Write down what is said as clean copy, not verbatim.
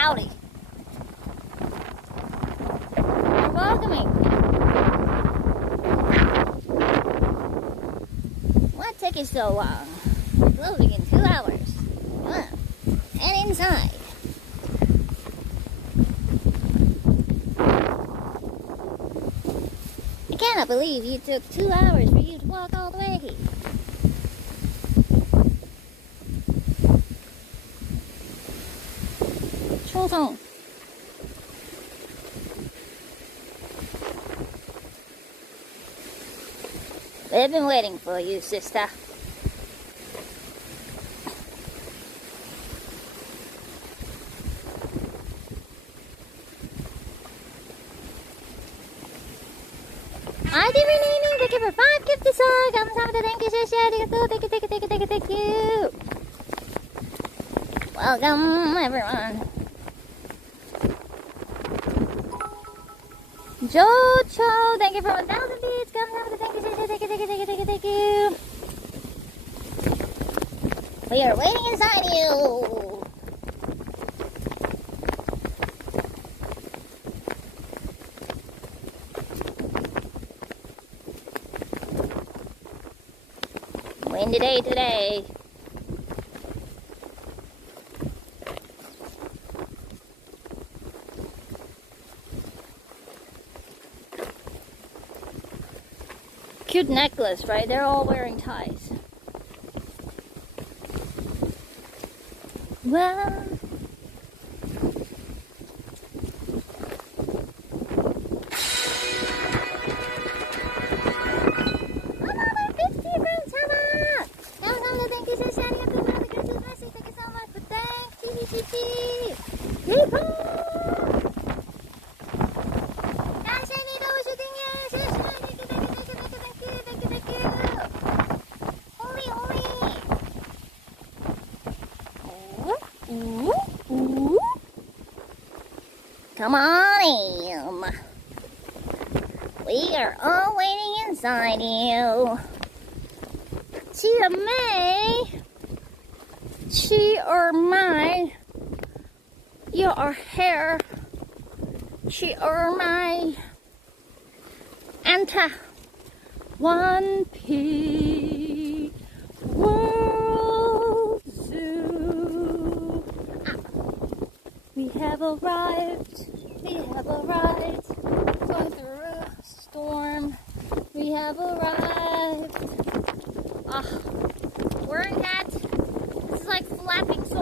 Howdy. You're welcoming. What took you so long? We're closing in 2 hours. Come on. Head inside. I cannot believe you took 2 hours for you to walk all the way. Trollton. We've been waiting for you, sister. I did renaming. Thank you for 5 gifted songs. 감사합니다. Thank you, 샤샤. Thank you. Welcome, everyone. Jojo, thank you for 1,000 beats. 감사합니다. Thank you, 샤샤. Thank you. We are waiting inside you. Windy day today. Cute necklace, right? They're all wearing ties. Well, come on in. We are all waiting inside you. May, my, your hair, my, anta, 1P World Zoo. We have arrived. Going through a storm. We have arrived. Wearing that. This is like flapping so